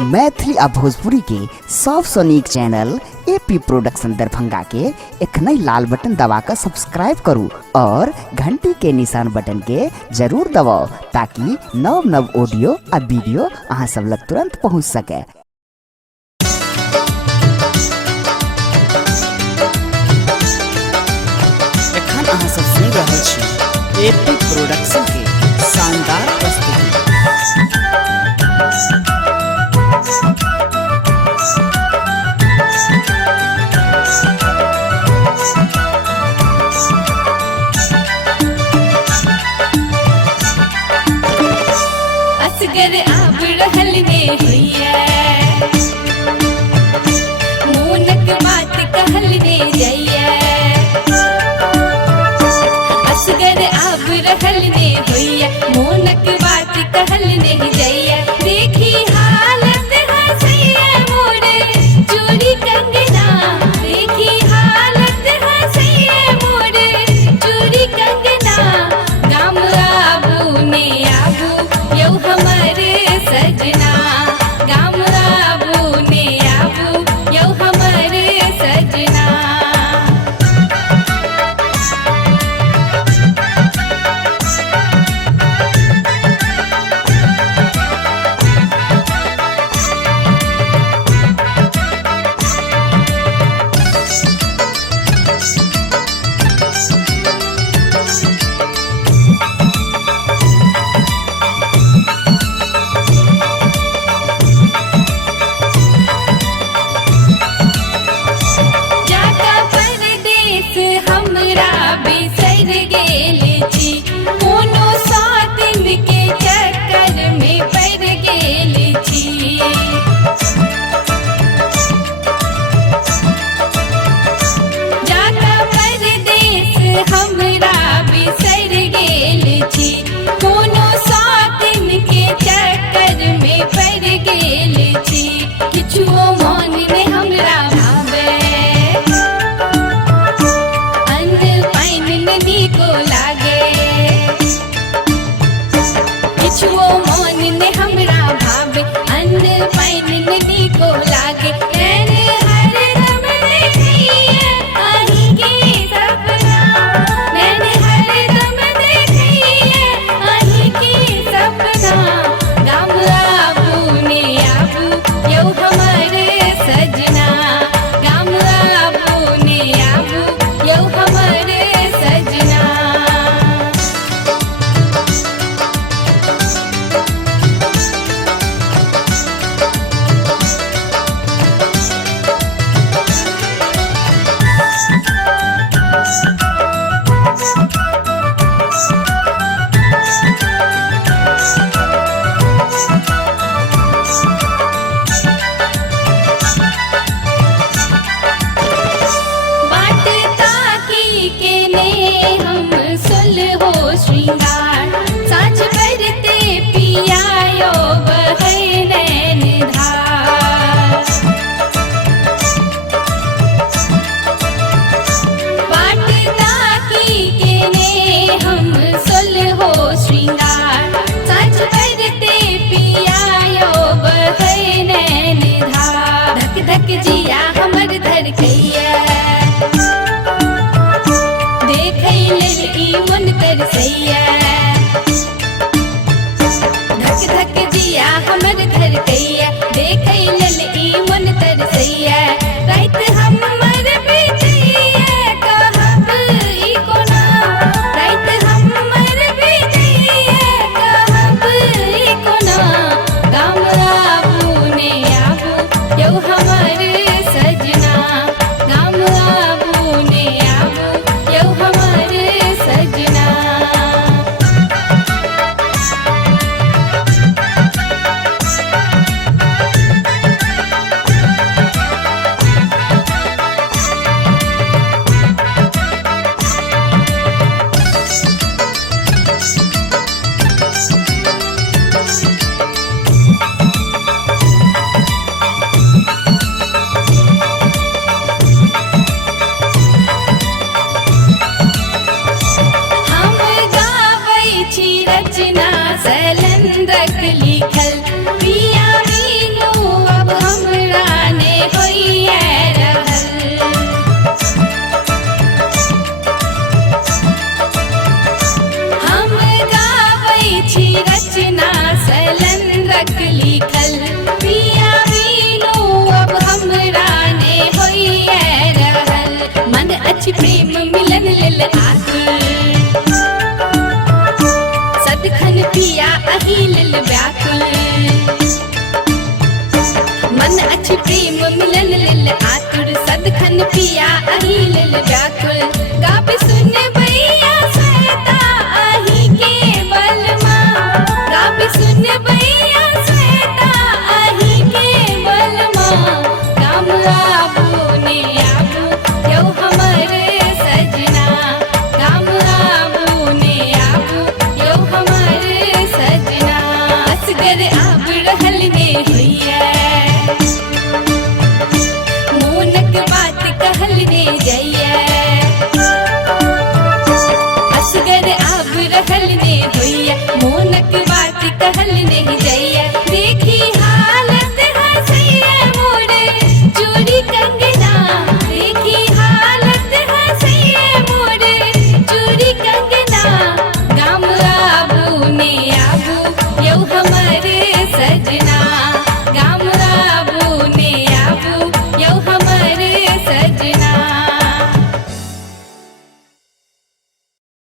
मैथिली आ भोजपुरी के सबसे नीक चैनल एपी प्रोडक्शन दरभंगा के एखनई लाल बटन दबाकर सब्सक्राइब करू और घंटी के निशान बटन के जरूर दबाओ ताकि नव नव ऑडियो आ वीडियो अहाँ सब लग तुरंत पहुँच सके। एखन अहाँ सब सुन रहल छी एपी प्रोडक्शन के शानदार प्रस्तुति। असगर आब रहल ने होइए मोनक बात कहल ने जाइए। असगर आब रहल ने होइए मोनक बात कहल ने जाइए। देखी हालत हंसैया मोरे चोरी कंगना, देखी हालत हंसैया मोरे चोरी कंगना। गाम आबू ने आबू यौ हमारे सजना, मन पिया अहिल व्याकुल गावे सुन भैया श्वेता आही के बलमा गावे सुन भैया श्वेता आही के बलमा काम आबू ने आबू यो हमर सजना काम आबू ने आबू यो हमर सजना असगर आब रहल ने होइए मोनक बात कहल ने जाइए असगर आब रहल